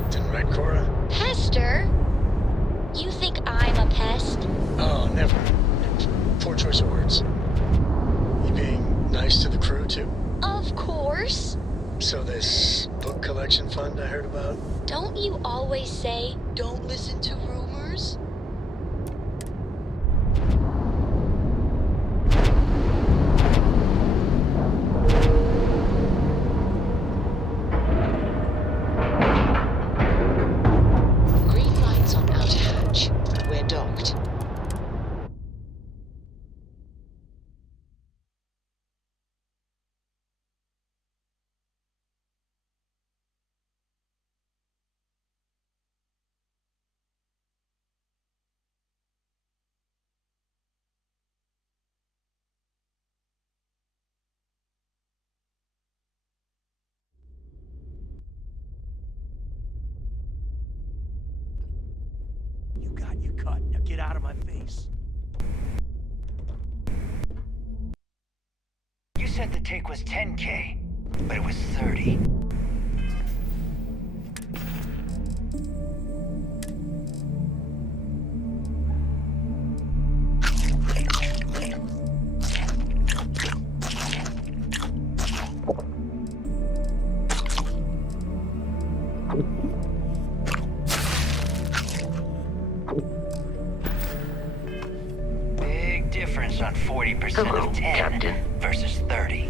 captain, right, Cora? Pester? You think I'm a pest? Oh, never. Poor choice of words. You being nice to the crew, too? Of course. So this book collection fund I heard about? Don't you always say, don't listen to rumors? Green lights on outer hatch. We're docked. You got your cut. Now get out of my face. You said the take was 10K, but it was 30. Big difference on 40% of 10 Captain. versus 30.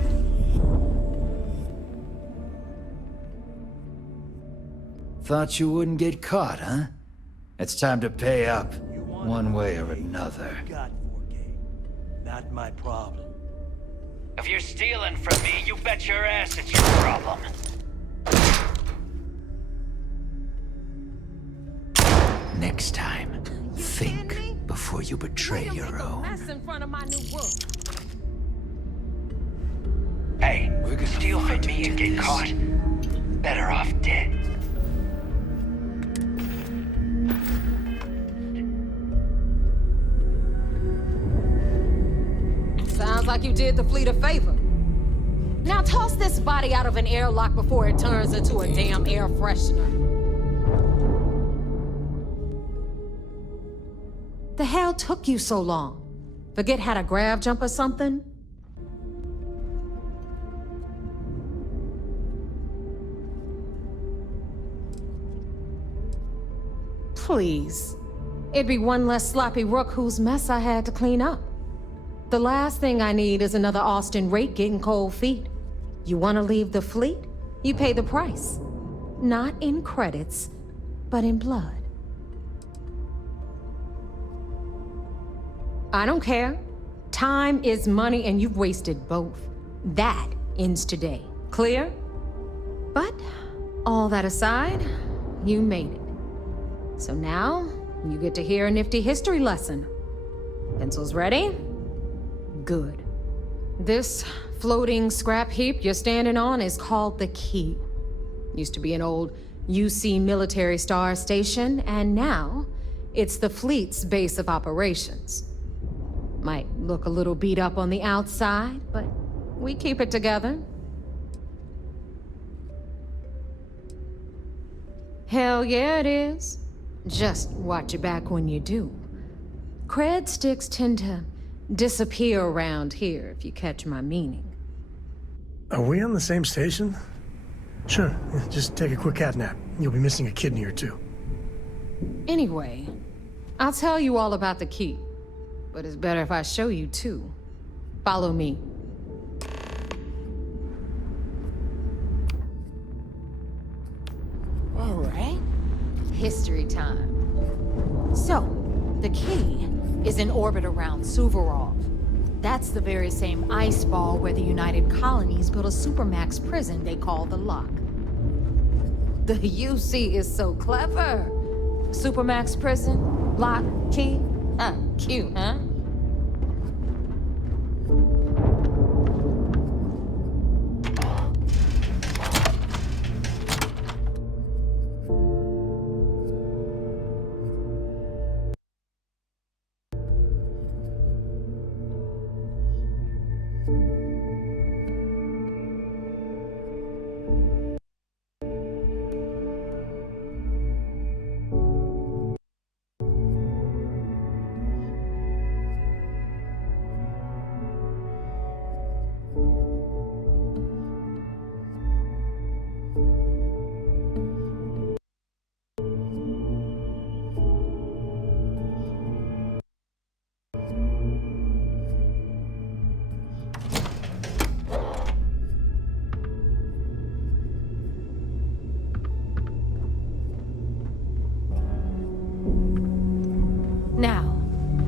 Thought you wouldn't get caught, huh? It's time to pay up, one way or another. Got 4K. Not my problem. If you're stealing from me, you bet your ass it's your problem. Next time, think before you betray your own. In front of my new book. Hey, We're gonna steal from fight me and into get this. caught. Better off dead. Sounds like you did the fleet a favor. Now toss this body out of an airlock before it turns into a damn air freshener. The hell took you so long? Forget how to grav jump or something? Please. It'd be one less sloppy rook whose mess I had to clean up. The last thing I need is another Austin rake getting cold feet. You want to leave the fleet? You pay the price. Not in credits, but in blood. I don't care. Time is money and you've wasted both. That ends today. Clear? But all that aside, you made it. So now, you get to hear a nifty history lesson. Pencils ready? Good. This floating scrap heap you're standing on is called the Key. Used to be an old UC military star station, and now it's the fleet's base of operations. Might look a little beat up on the outside, but we keep it together. Hell yeah, it is. Just watch your back when you do. Cred sticks tend to disappear around here, if you catch my meaning. Are we on the same station? Sure, just take a quick cat nap. You'll be missing a kidney or two. Anyway, I'll tell you all about the Key. But it's better if I show you too. Follow me. All right. History time. So, the Key is in orbit around Suvorov. That's the very same ice ball where the United Colonies built a supermax prison they call the Lock. The UC is so clever. Supermax prison, Lock, Key. Cute, huh?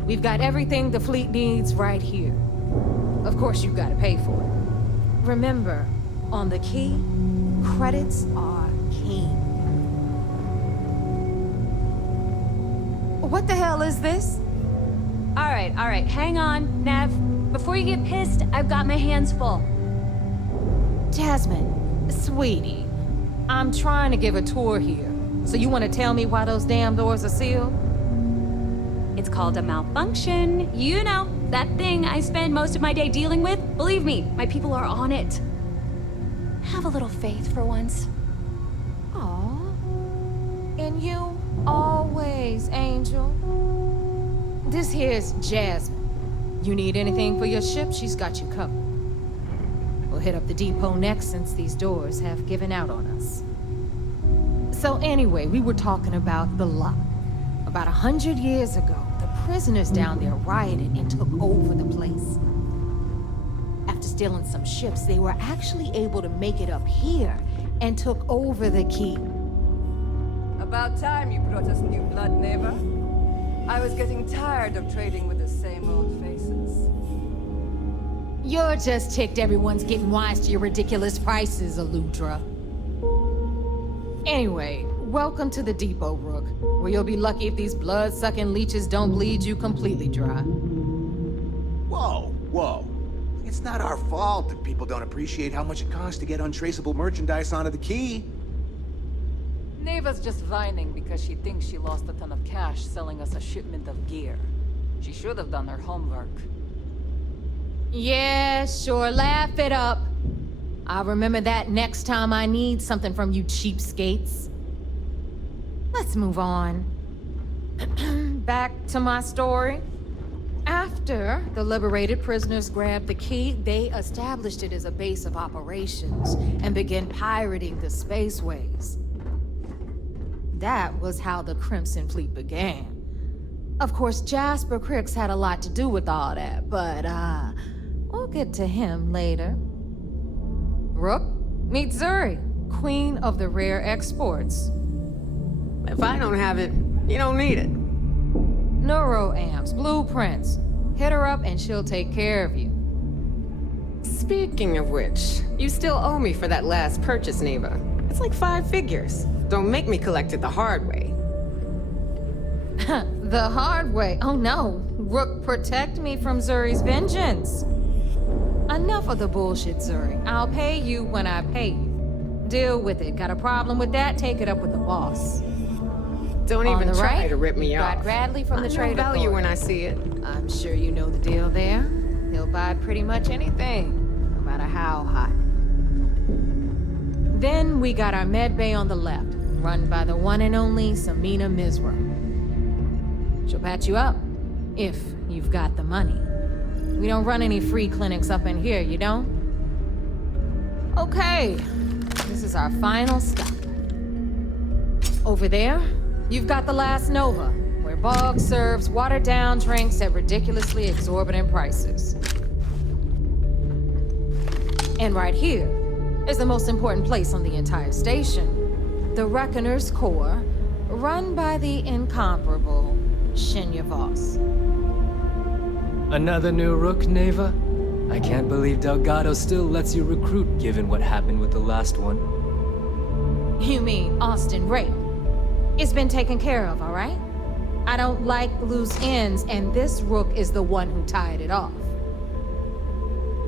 We've got everything the fleet needs right here. Of course, you've got to pay for it. Remember, on the key, credits are king. What the hell is this? All right, hang on, Nev. Before you get pissed, I've got my hands full. Jasmine, sweetie, I'm trying to give a tour here. So you want to tell me why those damn doors are sealed? It's called a malfunction. You know, that thing I spend most of my day dealing with. Believe me, my people are on it. Have a little faith for once. Aw. And you always, Angel. This here's Jasmine. You need anything for your ship, she's got you covered. We'll hit up the depot next since these doors have given out on us. So anyway, we were talking about the lock. About 100 years ago, the prisoners down there rioted and took over the place. After stealing some ships, they were actually able to make it up here and took over the key. About time you brought us new blood, neighbor. I was getting tired of trading with the same old faces. You're just ticked everyone's getting wise to your ridiculous prices, Aludra. Anyway, welcome to the depot, Rook, where you'll be lucky if these blood-sucking leeches don't bleed you completely dry. Whoa. It's not our fault that people don't appreciate how much it costs to get untraceable merchandise onto the key. Neva's just whining because she thinks she lost a ton of cash selling us a shipment of gear. She should have done her homework. Yeah, sure, laugh it up. I'll remember that next time I need something from you cheapskates. Let's move on. Back to my story. After the liberated prisoners grabbed the key, they established it as a base of operations and began pirating the spaceways. That was how the Crimson Fleet began. Of course, Jasper Cricks had a lot to do with all that, but we'll get to him later. Rook, meet Zuri, queen of the rare exports. If I don't have it, you don't need it. Neuroamps, blueprints. Hit her up and she'll take care of you. Speaking of which, you still owe me for that last purchase, Neva. It's like 5 figures. Don't make me collect it the hard way. The hard way? Oh no. Rook, protect me from Zuri's vengeance. Enough of the bullshit, Zuri. I'll pay you when I pay you. Deal with it. Got a problem with that? Take it up with the boss. Don't On even the try right, to rip me got off. Bradley from the I trade know value authority. when I see it. I'm sure you know the deal there. He'll buy pretty much anything, no matter how hot. Then we got our med bay on the left, run by the one and only Samina Mizra. She'll patch you up, if you've got the money. We don't run any free clinics up in here, you don't? Okay, this is our final stop. Over there, you've got the Last Nova, where Bog serves watered-down drinks at ridiculously exorbitant prices. And right here is the most important place on the entire station, the Reckoner's Core, run by the incomparable Shinya Voss. Another new Rook, Neva? I can't believe Delgado still lets you recruit, given what happened with the last one. You mean Austin Rape? It's been taken care of, all right? I don't like loose ends, and this Rook is the one who tied it off.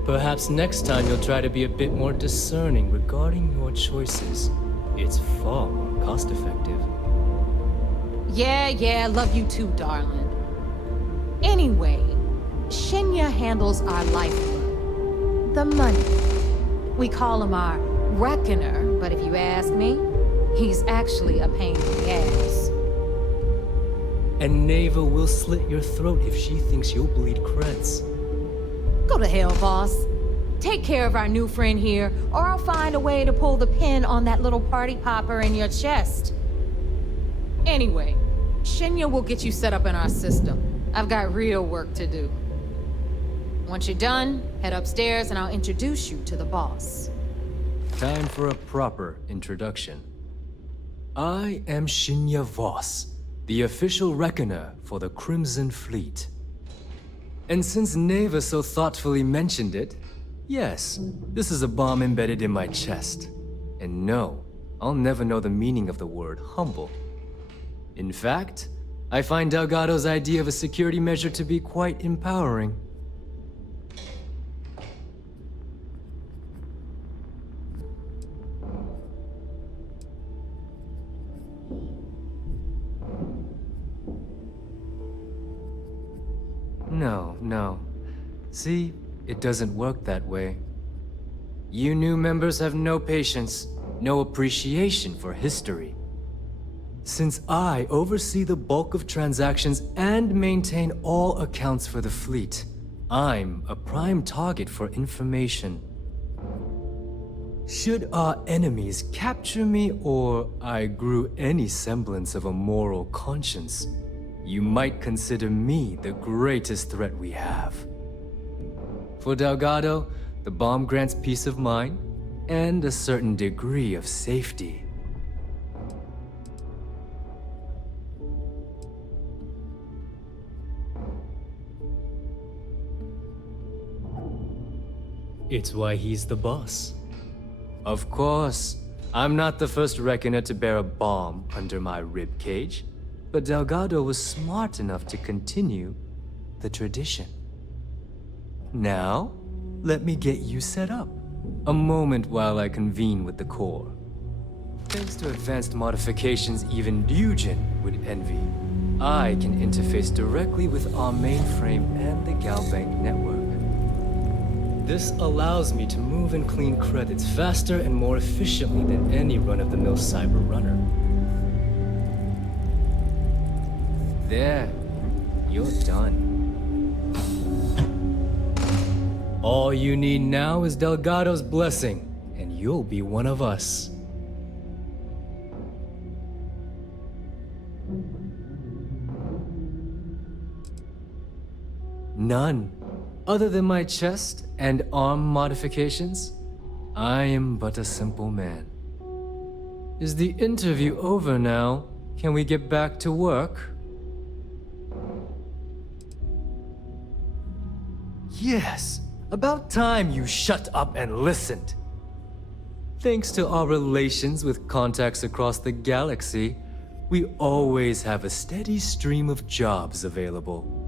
Perhaps next time you'll try to be a bit more discerning regarding your choices. It's far more cost-effective. Yeah, love you too, darling. Anyway, Shinya handles our lifeblood. The money. We call him our Reckoner, but if you ask me, he's actually a pain in the ass. And Neva will slit your throat if she thinks you'll bleed creds. Go to hell, boss. Take care of our new friend here, or I'll find a way to pull the pin on that little party popper in your chest. Anyway, Shinya will get you set up in our system. I've got real work to do. Once you're done, head upstairs and I'll introduce you to the boss. Time for a proper introduction. I am Shinya Voss, the official reckoner for the Crimson Fleet. And since Neva so thoughtfully mentioned it, yes, this is a bomb embedded in my chest. And no, I'll never know the meaning of the word humble. In fact, I find Delgado's idea of a security measure to be quite empowering. No. See, it doesn't work that way. You new members have no patience, no appreciation for history. Since I oversee the bulk of transactions and maintain all accounts for the fleet, I'm a prime target for information. Should our enemies capture me or I grew any semblance of a moral conscience, you might consider me the greatest threat we have. For Delgado, the bomb grants peace of mind and a certain degree of safety. It's why he's the boss. Of course, I'm not the first reckoner to bear a bomb under my ribcage. But Delgado was smart enough to continue the tradition. Now, let me get you set up. A moment while I convene with the core. Thanks to advanced modifications even Ryujin would envy, I can interface directly with our mainframe and the Galbank network. This allows me to move and clean credits faster and more efficiently than any run-of-the-mill cyber runner. There, you're done. All you need now is Delgado's blessing, and you'll be one of us. None. Other than my chest and arm modifications, I am but a simple man. Is the interview over now? Can we get back to work? Yes, about time you shut up and listened. Thanks to our relations with contacts across the galaxy, we always have a steady stream of jobs available.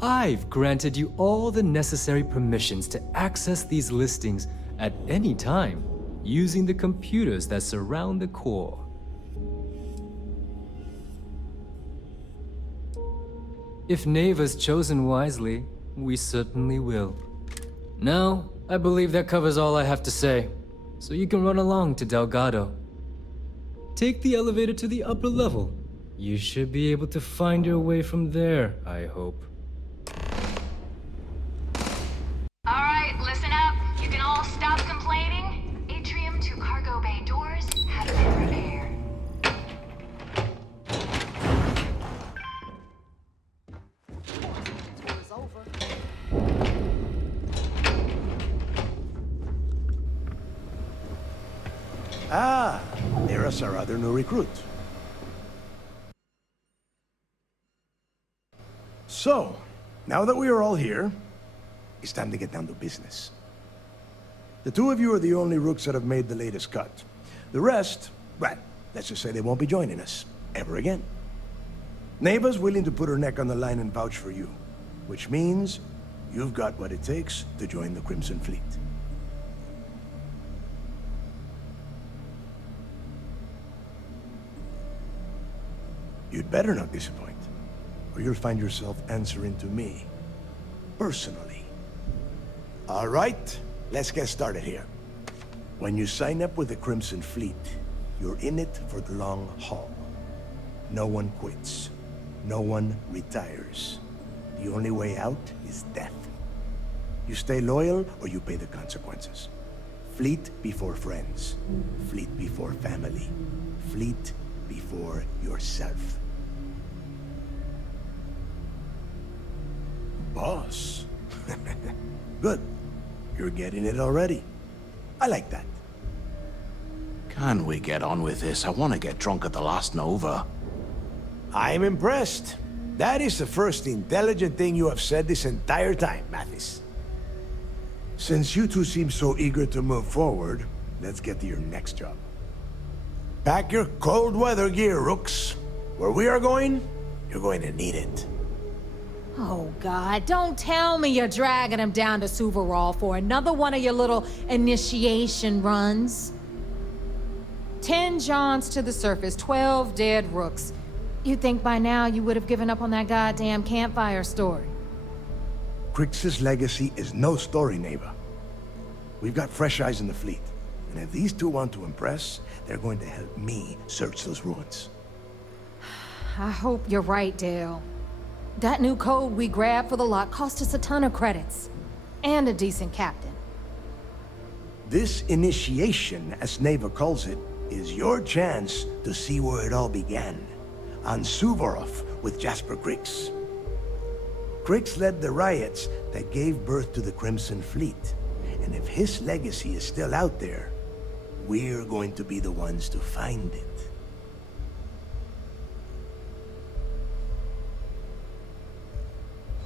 I've granted you all the necessary permissions to access these listings at any time, using the computers that surround the core. If Neva's chosen wisely, we certainly will. Now, I believe that covers all I have to say, so you can run along to Delgado. Take the elevator to the upper level. You should be able to find your way from there, I hope. Alright, listen up. You can all stop complaining. Atrium to cargo bay doors have been repaired. Ah, there's our other new recruit. So, now that we are all here, it's time to get down to business. The two of you are the only rooks that have made the latest cut. The rest, well, let's just say they won't be joining us ever again. Neva's willing to put her neck on the line and vouch for you, which means you've got what it takes to join the Crimson Fleet. You'd better not disappoint, or you'll find yourself answering to me, personally. All right, let's get started here. When you sign up with the Crimson Fleet, you're in it for the long haul. No one quits. No one retires. The only way out is death. You stay loyal, or you pay the consequences. Fleet before friends. Fleet before family. Fleet before yourself. Boss. Good. You're getting it already. I like that. Can we get on with this? I want to get drunk at the last Nova. I'm impressed. That is the first intelligent thing you have said this entire time, Mathis. Since you two seem so eager to move forward, let's get to your next job. Pack your cold weather gear, Rooks. Where we are going, you're going to need it. Oh, God, don't tell me you're dragging him down to Suvorov for another one of your little initiation runs. 10 Johns to the surface, 12 dead Rooks. You'd think by now you would have given up on that goddamn campfire story. Crix's legacy is no story, Neva. We've got fresh eyes in the fleet. And if these two want to impress, they're going to help me search those ruins. I hope you're right, Dale. That new code we grabbed for the lot cost us a ton of credits. And a decent captain. This initiation, as Neva calls it, is your chance to see where it all began. On Suvorov with Jasper Crix. Crix led the riots that gave birth to the Crimson Fleet. And if his legacy is still out there, we're going to be the ones to find it.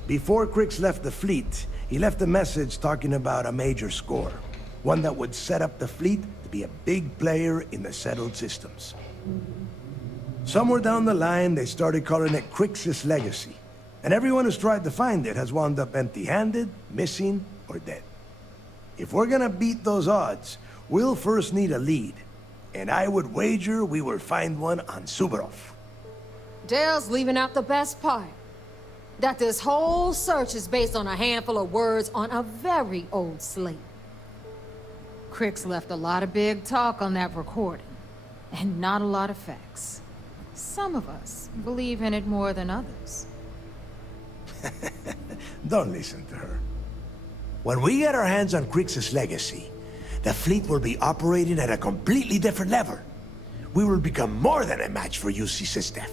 Before Crix left the fleet, he left a message talking about a major score. One that would set up the fleet to be a big player in the settled systems. Somewhere down the line, they started calling it Crix's legacy. And everyone who's tried to find it has wound up empty-handed, missing, or dead. If we're gonna beat those odds, we'll first need a lead. And I would wager we will find one on Suvorov. Dale's leaving out the best part. That this whole search is based on a handful of words on a very old slate. Crix left a lot of big talk on that recording, and not a lot of facts. Some of us believe in it more than others. Don't listen to her. When we get our hands on Crix's legacy, the fleet will be operating at a completely different level. We will become more than a match for UC Sistef.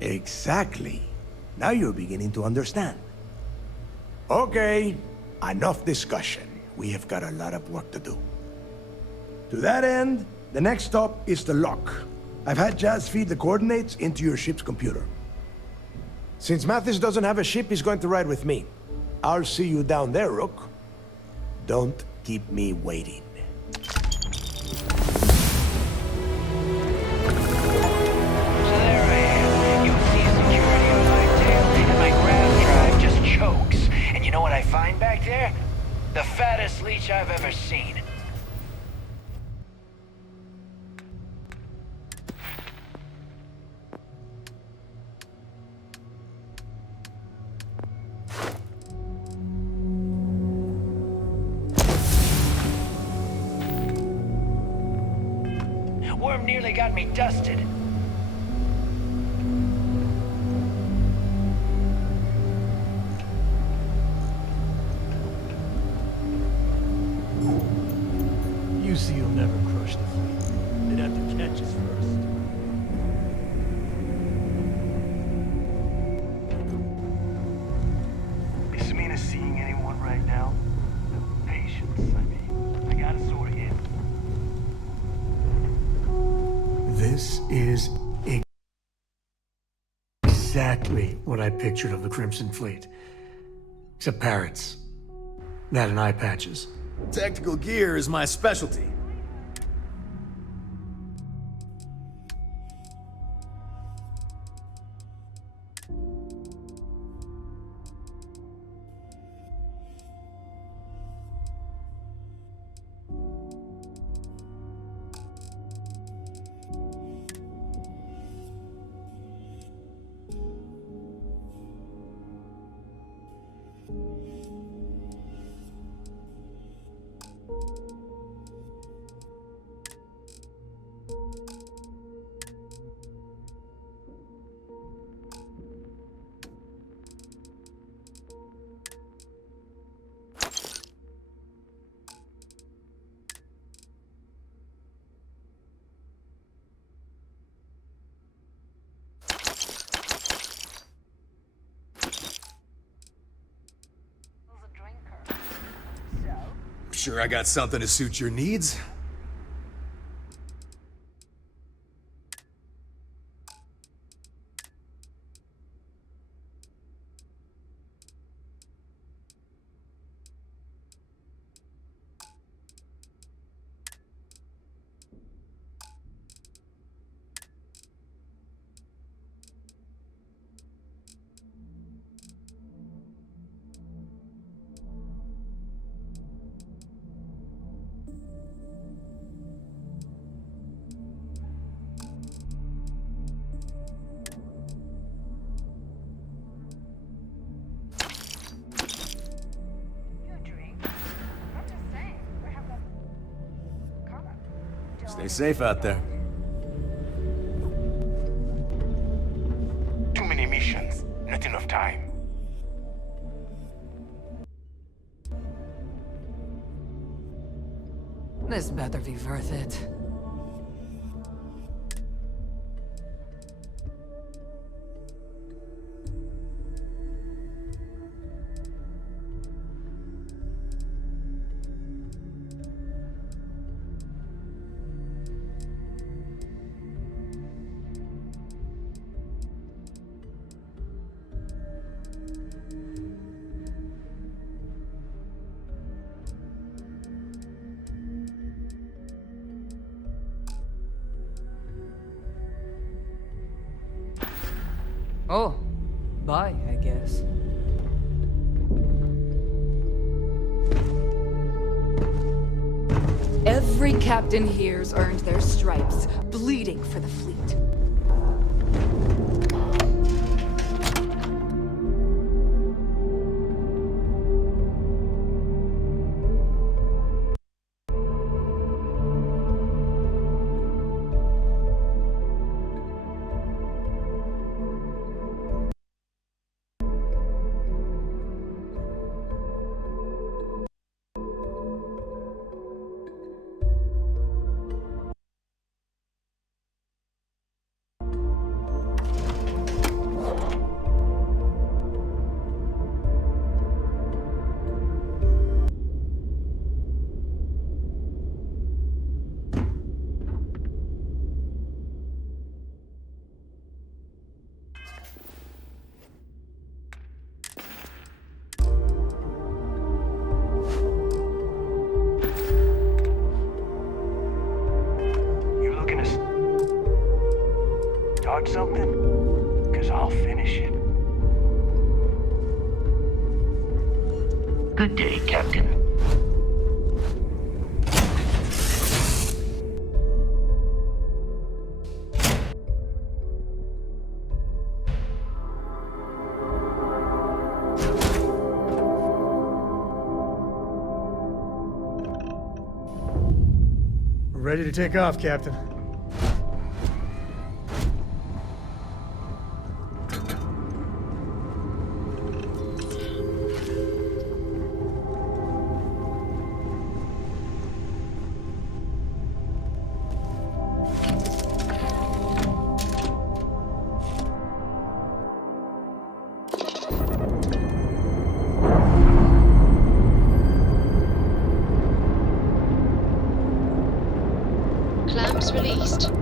Exactly. Now you're beginning to understand. Okay, enough discussion. We have got a lot of work to do. To that end, the next stop is the lock. I've had Jazz feed the coordinates into your ship's computer. Since Mathis doesn't have a ship, he's going to ride with me. I'll see you down there, Rook. Don't keep me waiting. You know what I find back there? The fattest leech I've ever seen. Worm nearly got me dusted. You'll never crush the fleet. They'd have to catch us first. Is Mina seeing anyone right now? Patience, I mean. I gotta sort it. This is exactly what I pictured of the Crimson Fleet. Except parrots. That and eye patches. Tactical gear is my specialty. Sure I got something to suit your needs? Stay safe out there. Too many missions, not enough time. This better be worth it. Oh, bye, I guess. Every captain here's earned their stripes, bleeding for the fleet. Start something? Because I'll finish it. Good day, Captain. We're ready to take off, Captain. Clamps released.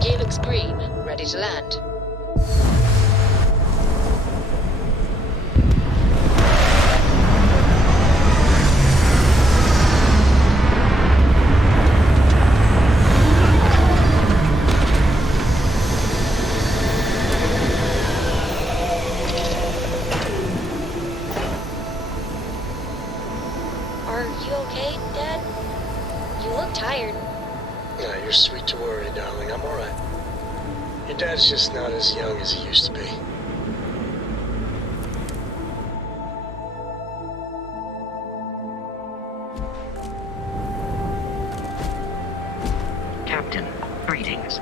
Gear looks green, ready to land. Are you okay, Dad? You look tired. Yeah, you're sweet to worry, darling. I'm all right. Your dad's just not as young as he used to be. Captain, greetings.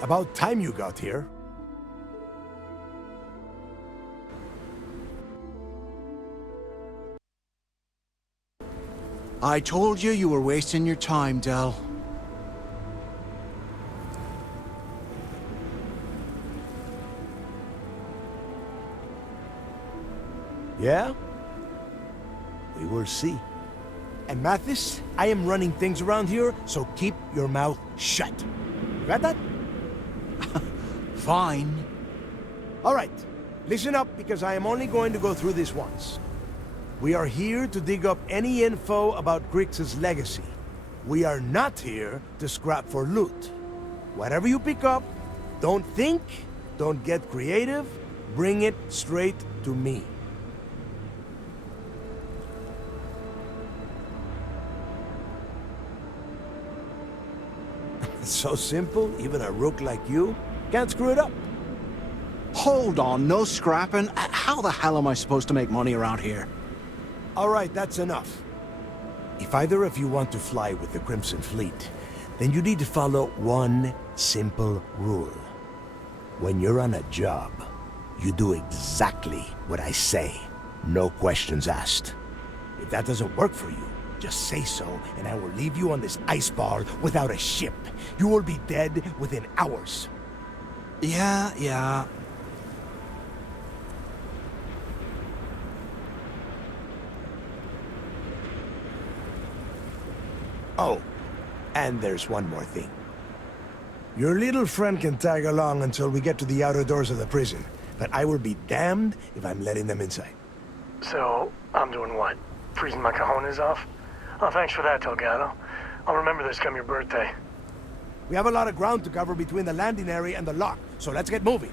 About time you got here. I told you you were wasting your time, Del. Yeah? We will see. And Mathis, I am running things around here, so keep your mouth shut. You got that? Fine. All right, listen up because I am only going to go through this once. We are here to dig up any info about Grix's legacy. We are not here to scrap for loot. Whatever you pick up, don't think, don't get creative, bring it straight to me. It's so simple, even a rook like you can't screw it up. Hold on, no scrapping. How the hell am I supposed to make money around here? All right, that's enough. If either of you want to fly with the Crimson Fleet, then you need to follow one simple rule. When you're on a job, you do exactly what I say. No questions asked. If that doesn't work for you, just say so, and I will leave you on this ice ball without a ship. You will be dead within hours. Yeah. Oh, and there's one more thing. Your little friend can tag along until we get to the outer doors of the prison, but I will be damned if I'm letting them inside. So, I'm doing what? Freezing my cojones off? Oh, thanks for that, Delgado. I'll remember this come your birthday. We have a lot of ground to cover between the landing area and the lock, so let's get moving.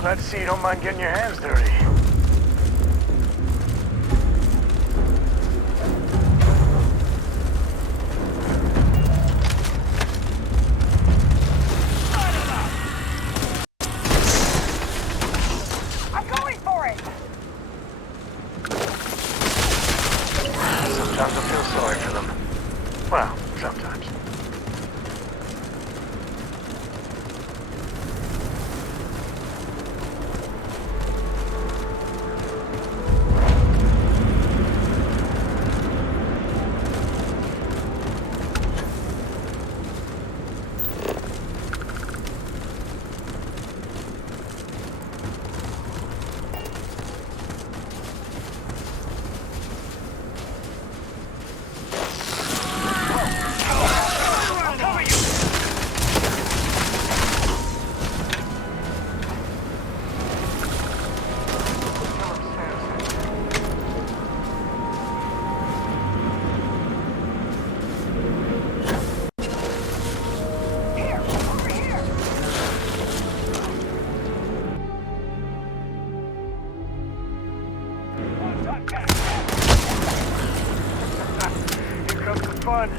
Glad to see you don't mind getting your hands dirty. I'm going for it! Sometimes I feel sorry for them. Well, sometimes. Here comes the fun.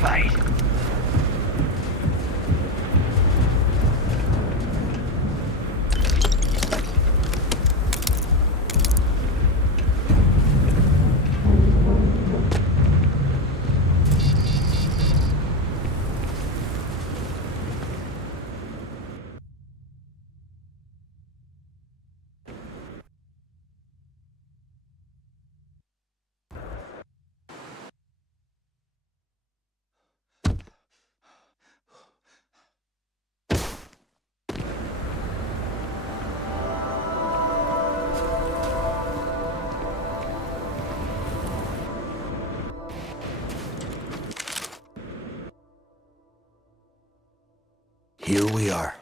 fight. Here we are.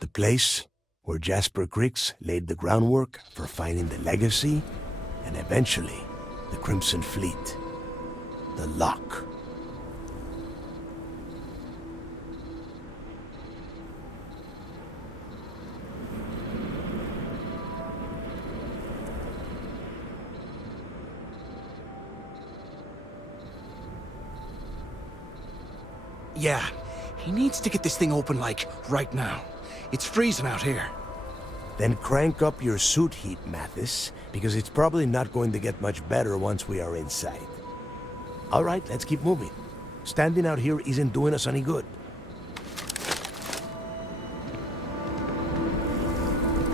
The place where Jasper Griggs laid the groundwork for finding the legacy and eventually the Crimson Fleet. The Lock. Yeah, he needs to get this thing open, like, right now. It's freezing out here. Then crank up your suit heat, Mathis, because it's probably not going to get much better once we are inside. All right, let's keep moving. Standing out here isn't doing us any good.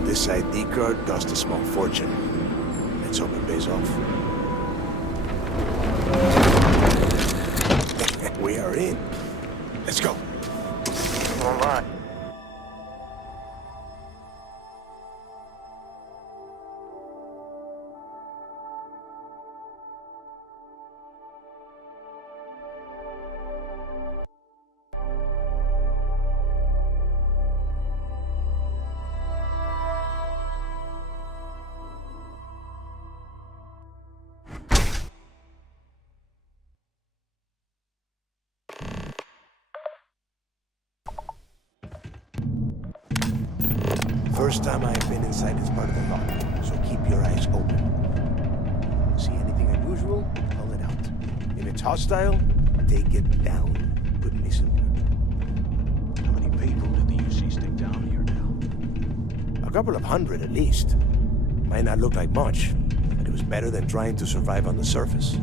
This ID card cost a small fortune. Let's hope it pays off. We are in. Let's go. All right. First time I've been inside this part of the lock, so keep your eyes open. See anything unusual? Pull it out. If it's hostile, take it down. Couldn't be simpler. How many people did the UC stick down here now? A couple of hundred at least. Might not look like much, but it was better than trying to survive on the surface.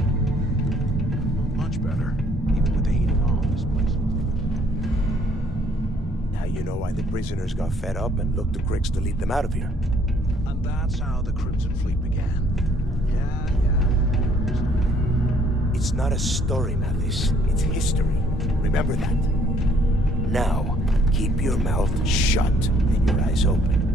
Much better, even with the heating on this place. Now you know why the prisoners got fed up and looked to Griggs to lead them out of here. And that's how the Crimson Fleet began. Yeah. It's not a story, Mathis. It's history. Remember that. Now, keep your mouth shut and your eyes open.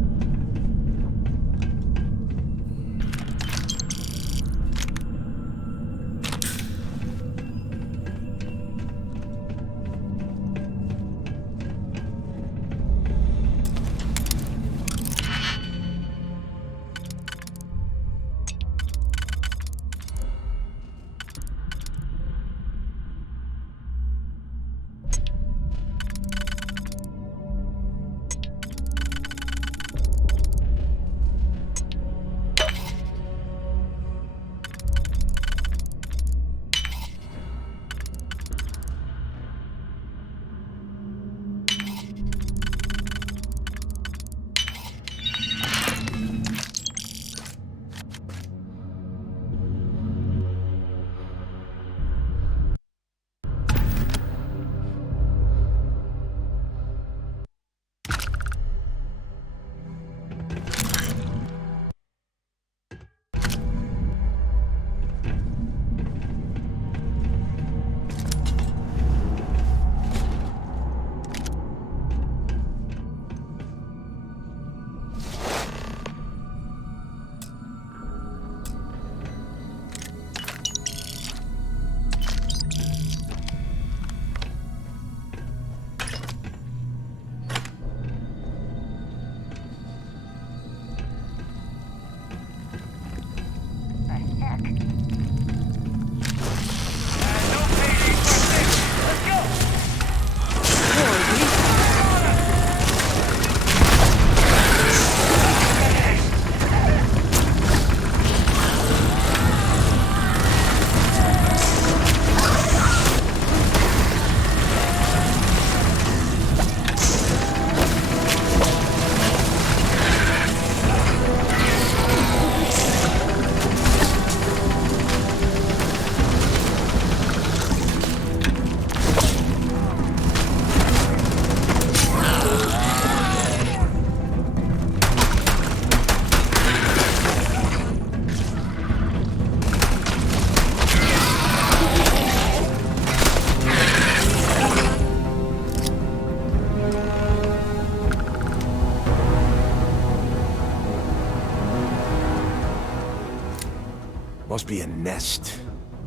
must be a nest.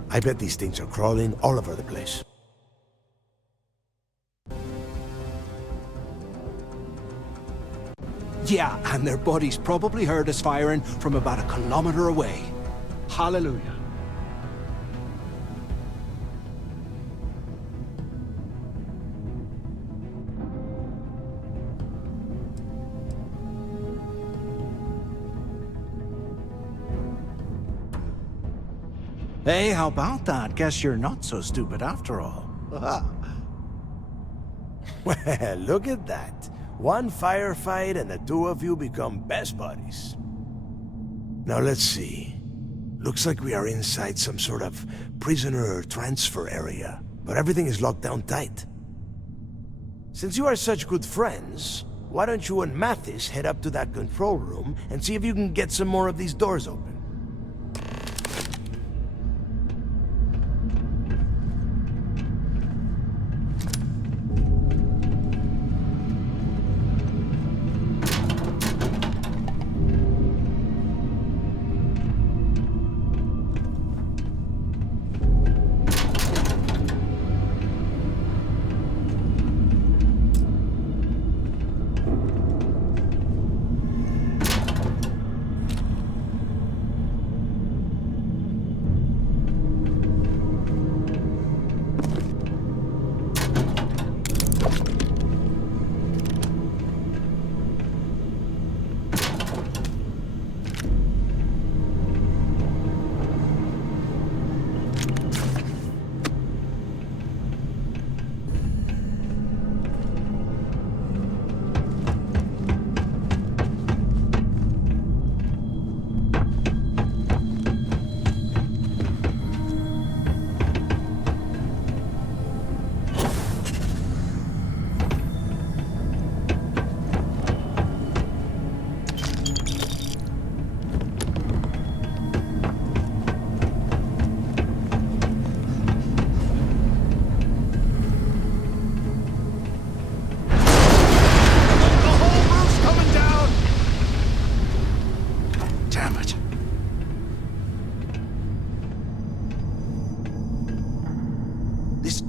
I bet these things are crawling all over the place. Yeah, and their buddies probably heard us firing from about 1 kilometer away. Hallelujah. Hey, how about that? Guess you're not so stupid after all. Well, look at that. One firefight and the two of you become best buddies. Now let's see. Looks like we are inside some sort of prisoner transfer area, but everything is locked down tight. Since you are such good friends, why don't you and Mathis head up to that control room and see if you can get some more of these doors open?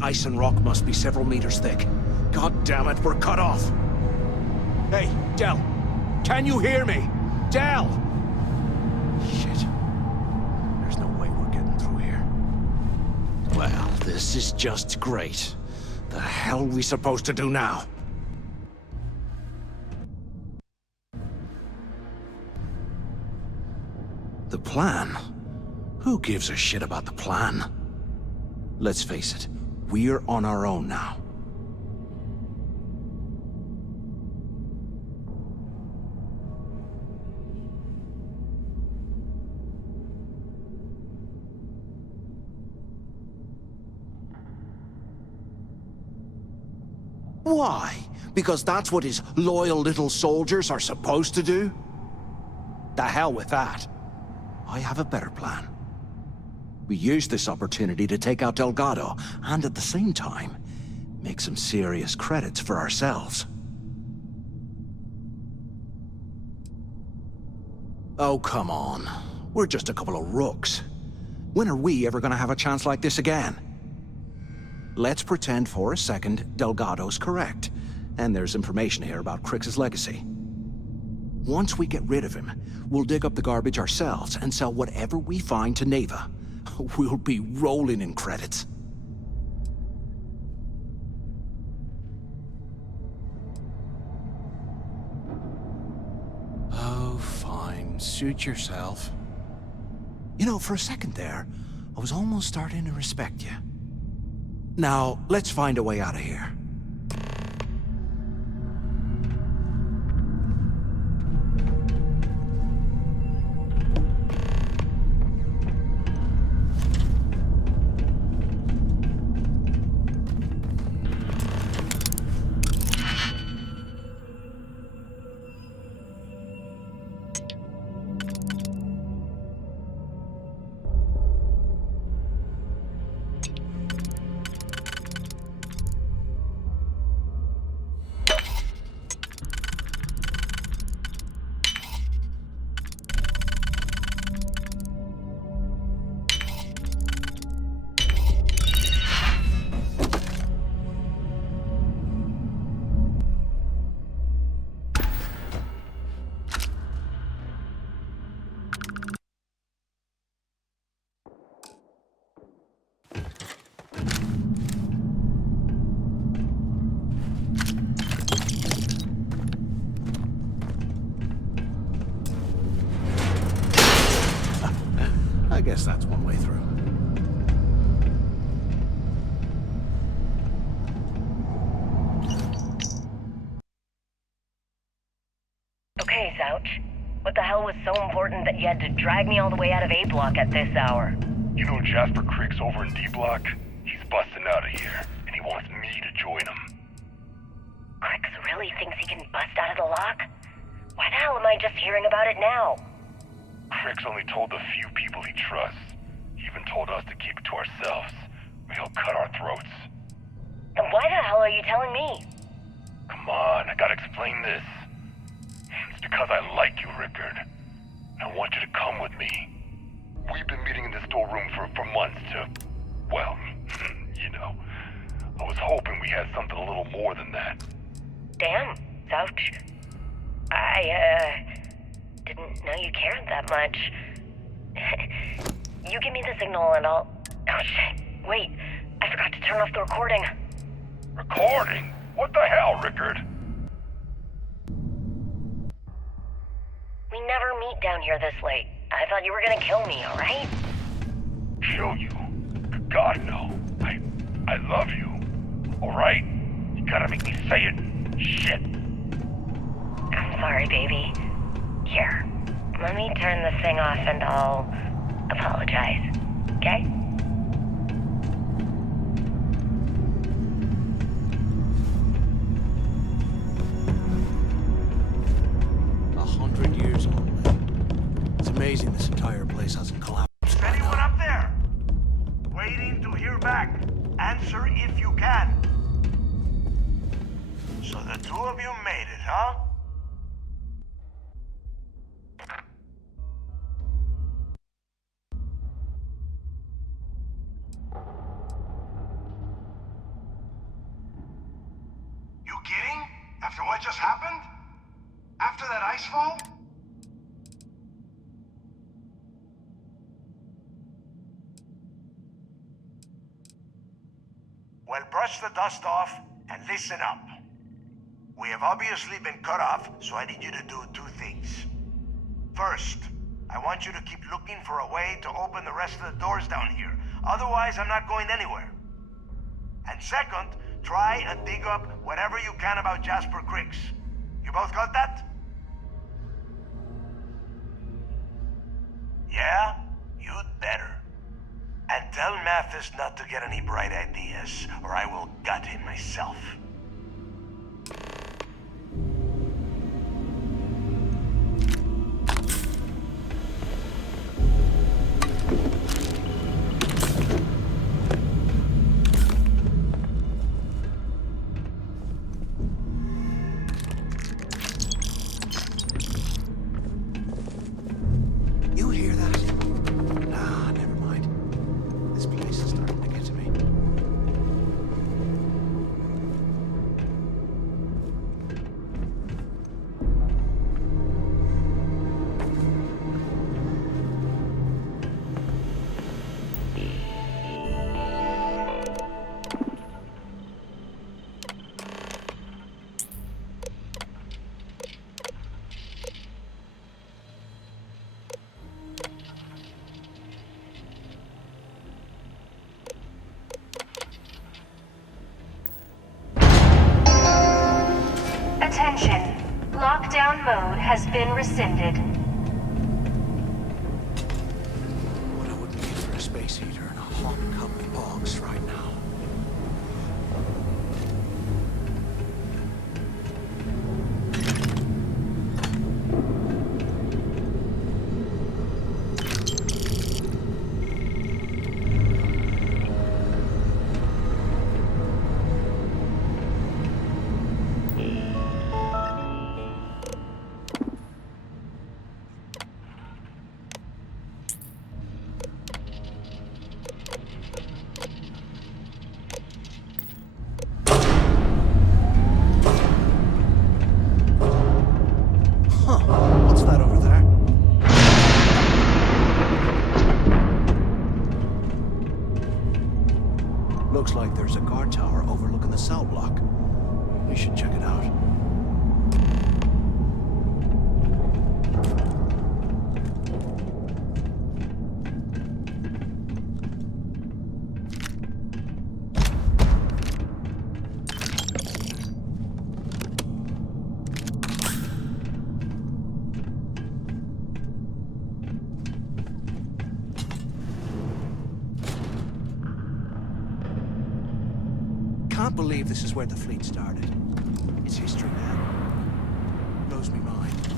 Ice and rock must be several meters thick. God damn it, we're cut off. Hey, Del, can you hear me? Del! Shit. There's no way we're getting through here. Well, this is just great. The hell are we supposed to do now? The plan? Who gives a shit about the plan? Let's face it. We're on our own now. Why? Because that's what his loyal little soldiers are supposed to do? The hell with that. I have a better plan. We use this opportunity to take out Delgado, and at the same time, make some serious credits for ourselves. Oh, come on. We're just a couple of rooks. When are we ever gonna have a chance like this again? Let's pretend for a second Delgado's correct, and there's information here about Crix's legacy. Once we get rid of him, we'll dig up the garbage ourselves and sell whatever we find to Neva. We'll be rolling in credits. Oh, fine. Suit yourself. You know, for a second there, I was almost starting to respect you. Now, let's find a way out of here. Ouch. What the hell was so important that you had to drag me all the way out of A block at this hour? You know Jasper Crick's over in D block? He's busting out of here, and he wants me to join him. Cricks really thinks he can bust out of the lock? Why the hell am I just hearing about it now? Crick's only told the few people he trusts. He even told us to keep it to ourselves, or he'll cut our throats. Then why the hell are you telling me? Come on, I gotta explain this. It's because I like you, Rickard. And I want you to come with me. We've been meeting in this storeroom for months to, well, you know. I was hoping we had something a little more than that. Damn, Ouch. I, didn't know you cared that much. You give me the signal and I'll... Oh, shit. Wait, I forgot to turn off the recording. Recording? What the hell, Rickard? We never meet down here this late. I thought you were gonna kill me, alright? Kill you? God, no. I love you. Alright? You gotta make me say it. Shit. I'm sorry, baby. Here, let me turn this thing off and I'll apologize. Okay? Amazing this entire place hasn't collapsed. Anyone up there? Waiting to hear back. Answer if you can. So the two of you made it, huh? You kidding? After what just happened? After that ice fall? Well, brush the dust off and listen up. We have obviously been cut off, so I need you to do two things. First, I want you to keep looking for a way to open the rest of the doors down here. Otherwise, I'm not going anywhere. And second, try and dig up whatever you can about Jasper Cricks. You both got that? Yeah? You'd better. And tell Mathis not to get any bright ideas, or I will gut him myself. You hear that? Nah, never mind. This place is starting to get to me. Attention. Lockdown mode has been rescinded. What I wouldn't give for a space heater and a hot cup of box right now. What's that over there? Looks like there's a guard tower overlooking the cell block. We should check it out. can't believe this is where the fleet started. It's history now. Blows me mind.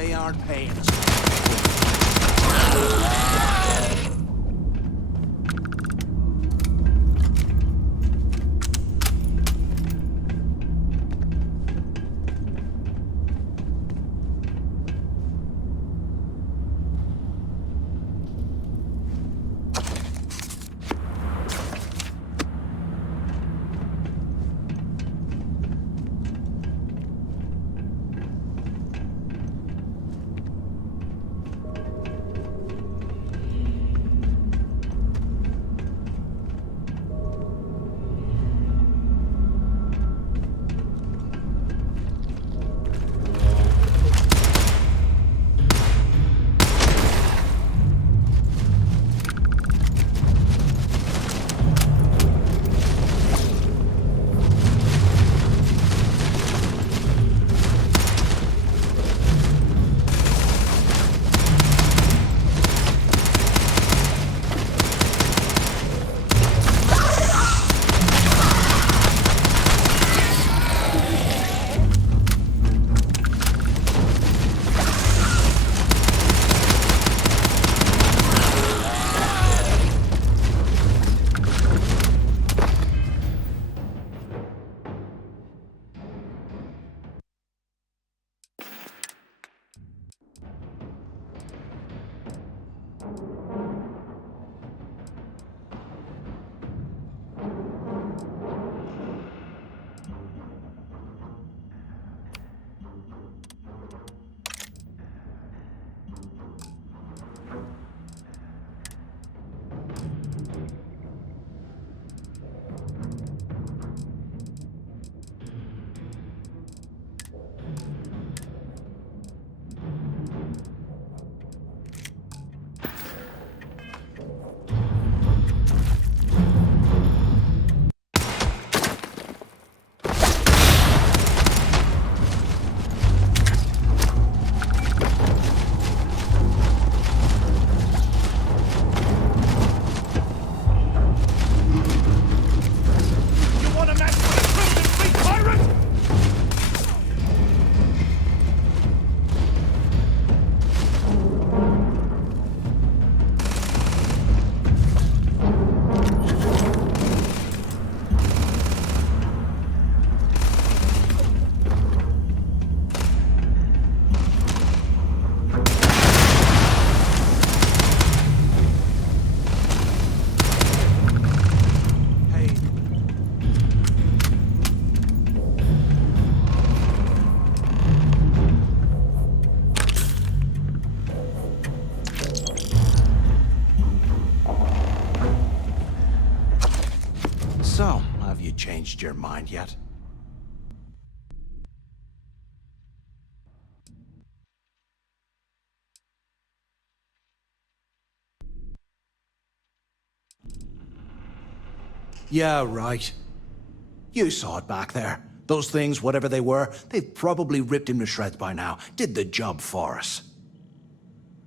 They aren't paying us. changed your mind yet? Yeah, right. You saw it back there. Those things, whatever they were, they've probably ripped him to shreds by now. Did the job for us.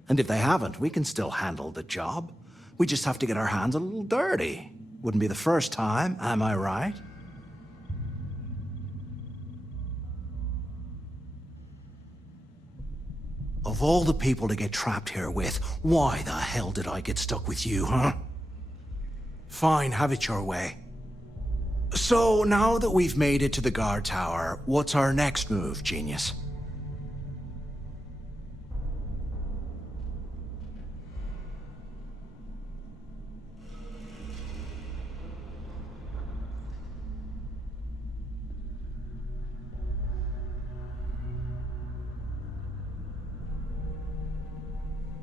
And if they haven't, we can still handle the job. We just have to get our hands a little dirty. Wouldn't be the first time, am I right? Of all the people to get trapped here with, why the hell did I get stuck with you, huh? Fine, have it your way. So, now that we've made it to the guard tower, what's our next move, genius?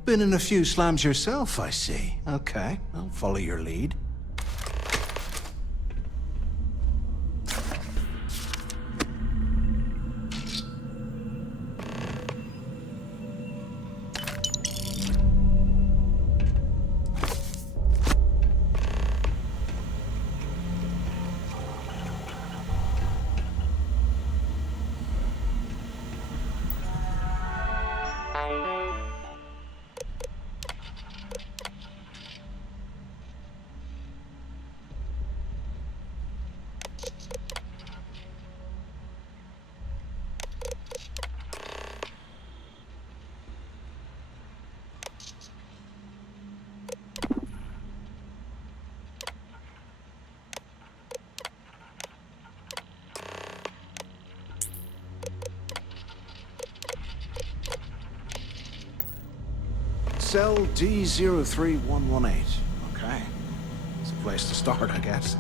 Been in a few slams yourself, I see. Okay, I'll follow your lead. Cell D03118. Okay. It's a place to start, I guess.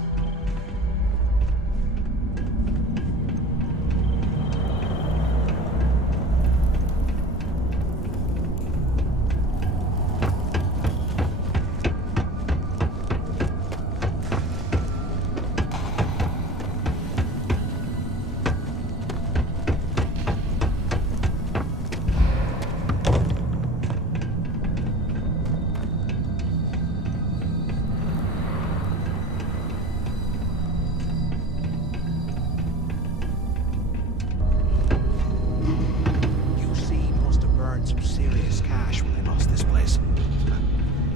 Some serious cash when they lost this place.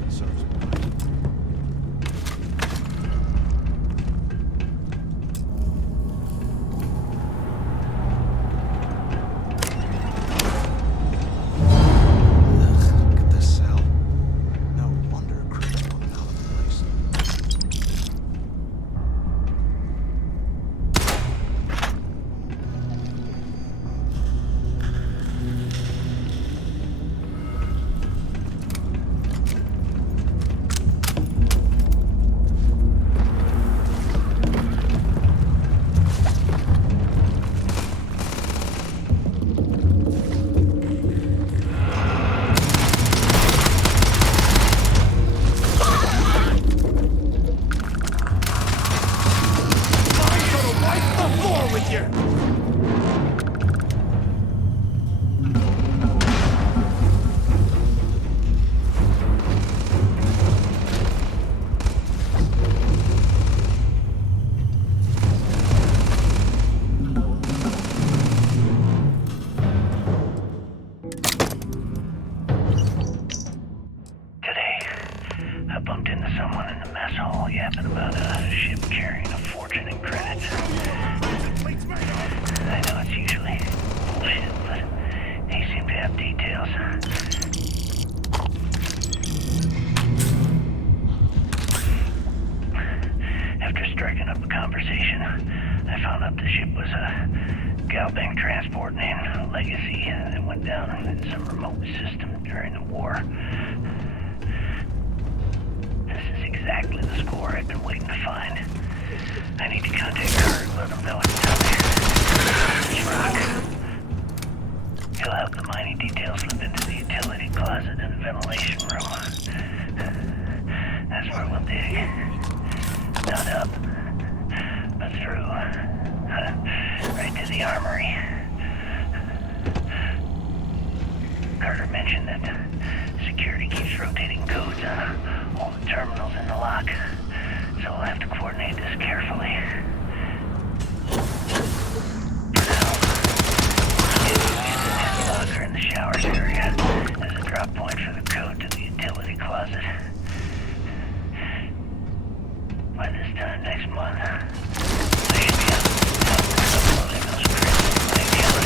Serves them right. Ugh, look at this cell. No wonder Chris put it out of the place. yapping about a ship carrying a fortune in credits. I know it's usually bullshit, but they seem to have details. After striking up a conversation, I found out the ship was a Galbank transport named Legacy that went down in some remote system during the war. This is exactly the score I've been waiting to find. I need to contact Carter and let him know it's coming. It's Rock. He'll have the mining details slip into the utility closet in the ventilation room. That's where we'll dig. Not up, but through. the armory. Carter mentioned that security keeps rotating codes on all the terminals in the lock, so we'll have to coordinate this carefully. For now, the locker in the showers area as a drop point for the code to the utility closet. By this time next month, I should be uploading those credits to my account.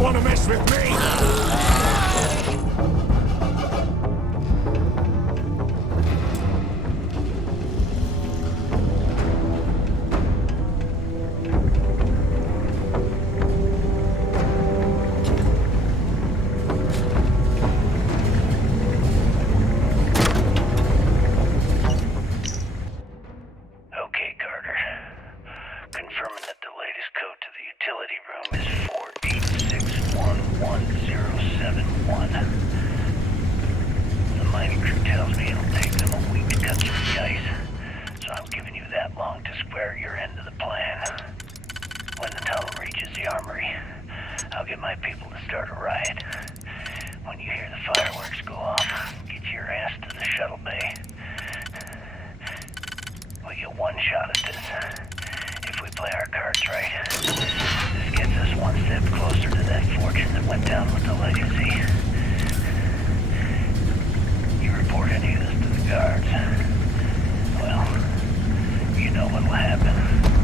Want to mess with me? Okay, Carter. Confirming that the latest code to the utility room is 486111071. The mining crew tells me it'll take them a week to cut through the ice, so I'm giving you that long to square your end of the plan. When the tunnel reaches the armory, I'll get my people to start a riot. When you hear the fireworks go off, get your ass to the shuttle bay. We get one shot at this. If we play our cards right, this gets us one step closer to that fortune that went down with the legacy. You report any of this to the guards, well, you know what will happen.